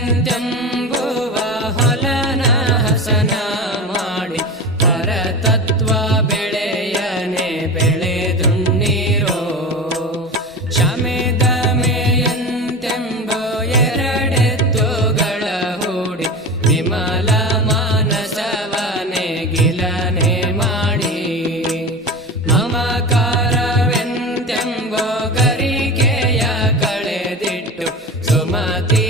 ಶರೀರವೆಂತೆಂಬುವ ಹೊಲನ ಹಸನ ಮಾಡಿ ಪರತತ್ವ ಬೆಳೆಯನೆ ಬೆಳೆದುಣ್ಣೀರೋ. ಶಮೆದಮೆಯಂತೆಂಬ ಎರಡೆತ್ತುಗಳ ಹೂಡಿ ವಿಮಲ ಮಾನಸವನೆ ಗಿಲನೆ ಮಾಡಿ ಮಮಕಾರವೆಂತೆಂಬ ಗರಿಕೆಯ ಕಳೆದಿಟ್ಟು ಸುಮತಿ